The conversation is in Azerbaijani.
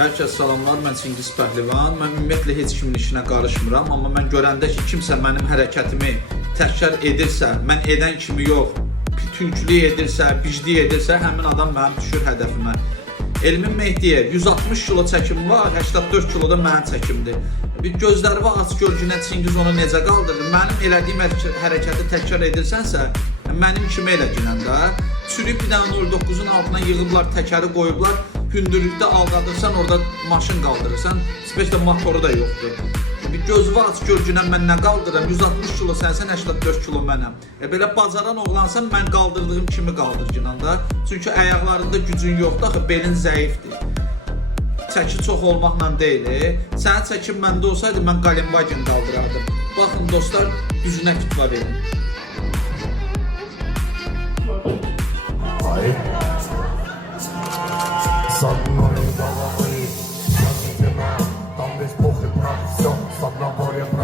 Hər kəs salamlar, mən Çingiz Pəhlivan. Mən ümumiyyətlə heç kimin işinə qarışmıram, amma mən görəndə ki, kimsə mənim hərəkətimi təkrar edirsə, mən edən kimi yox, tülkülük edirsə, biclik edirsə, həmin adam mənim düşür hədəfimə. Elmin Mehdiyev, 160 kilo çəkim var, 84 kilo da mənim çəkimdir. Bir gözləri var, aç görgünə Çingiz onu necə qaldırır. Mənim elədiyim hərəkəti təkrar edirsənsə, mənim kimi elə günən də. Sürüb bir dənə 09-un altına yığıblar, təkəri qoyublar. Hündürlükdə aldadırsan, orada maşın qaldırırsan, spesdə motoru da yoxdur. Bir gözü aç görgünən mən nə qaldırıram, 160 kilo sənsən, 84 kilo mənəm. Belə bacaran oğlansan, mən qaldırdığım kimi qaldır günən də. Çünki ayaqlarında gücün yoxdur, axı belin zəifdir. Çəki çox olmaqla deyil. Sənin çəkin məndə olsaydı, mən Galenwagen qaldırardım. Baxın dostlar, düzünə fitva verin. С одной головы, там весь пух и прах, все с одного ребра.